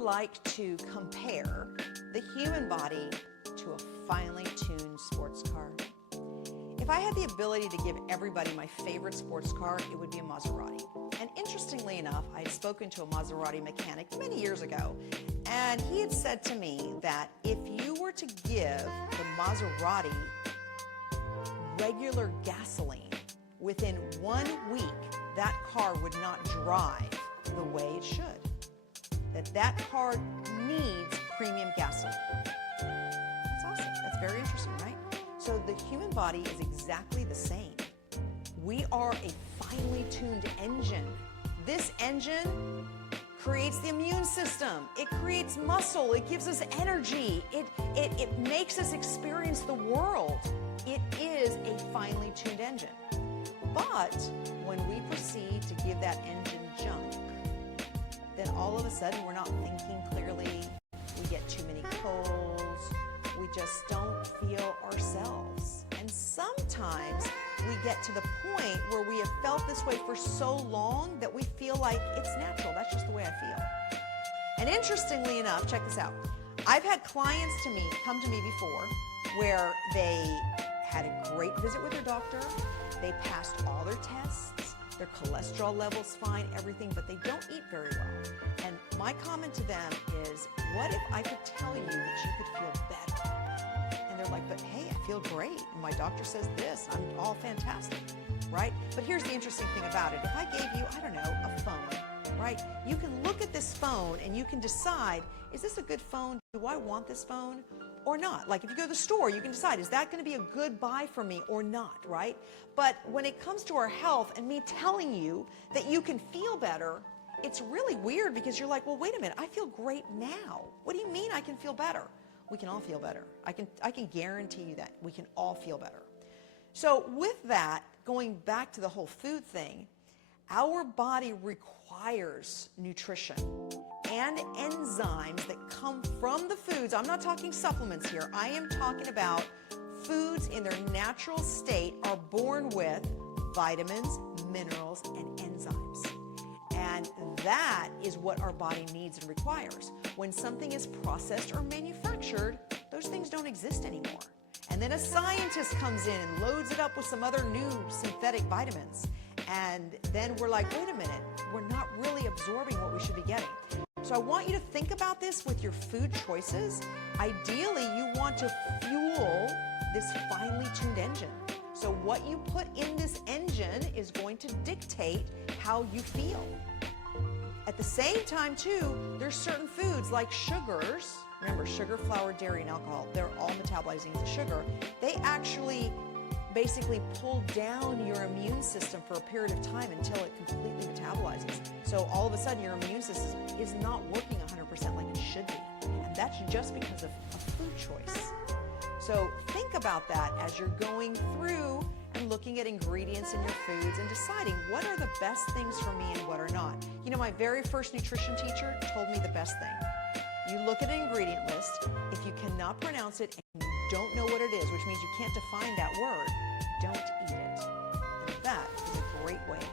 like to compare the human body to a finely tuned sports car. If I had the ability to give everybody my favorite sports car, it would be a Maserati. And interestingly enough, I had spoken to a Maserati mechanic many years ago, and he had said to me that if you were to give the Maserati regular gasoline, within 1 week, that car would not drive the way it should. That car needs premium gasoline. That's awesome. That's very interesting, right? So the human body is exactly the same. We are a finely tuned engine. This engine creates the immune system. It creates muscle. It gives us energy. It makes us experience the world. It is a finely tuned engine. But when we proceed to give that engine junk, then all of a sudden we're not thinking clearly. We get too many colds. We just don't feel ourselves. And sometimes we get to the point where we have felt this way for so long that we feel like it's natural. That's just the way I feel. And interestingly enough, check this out. I've had clients come to me before where they had a great visit with their doctor. They passed all their tests. Their cholesterol level's fine, everything, but they don't eat very well. And my comment to them is, what if I could tell you that you could feel better? And they're like, but hey, I feel great. And my doctor says this, I'm all fantastic, right? But here's the interesting thing about it. If I gave you, I don't know, a phone, right? You can look at this phone and you can decide, is this a good phone? Do I want this phone or not? Like if you go to the store, you can decide, is that going to be a good buy for me or not, right? But when it comes to our health and me telling you that you can feel better, it's really weird because you're like, well, wait a minute, I feel great now. What do you mean I can feel better? We can all feel better. I can guarantee you that. We can all feel better. So with that, going back to the whole food thing, our body requires nutrition and enzymes that come from the foods. I'm not talking supplements here. I am talking about foods in their natural state are born with vitamins, minerals, and enzymes. And that is what our body needs and requires. When something is processed or manufactured, those things don't exist anymore. And then a scientist comes in and loads it up with some other new synthetic vitamins. And then we're like, wait a minute, we're not really absorbing what we should be getting. So I want you to think about this with your food choices. Ideally, you want to fuel this finely tuned engine. So what you put in this engine is going to dictate how you feel. At the same time, too, there's certain foods like sugars. Remember, sugar, flour, dairy, and alcohol, they're all metabolizing into sugar. They actually basically pull down your immune system for a period of time until it completely metabolizes. So all of a sudden your immune system is not working 100% like it should be. And that's just because of a food choice. So think about that as you're going through and looking at ingredients in your foods and deciding what are the best things for me and what are not. You know, my very first nutrition teacher told me the best thing. You look at an ingredient list. If you cannot pronounce it and you don't know what it is, which means you can't define that word, don't eat it. And that is a great way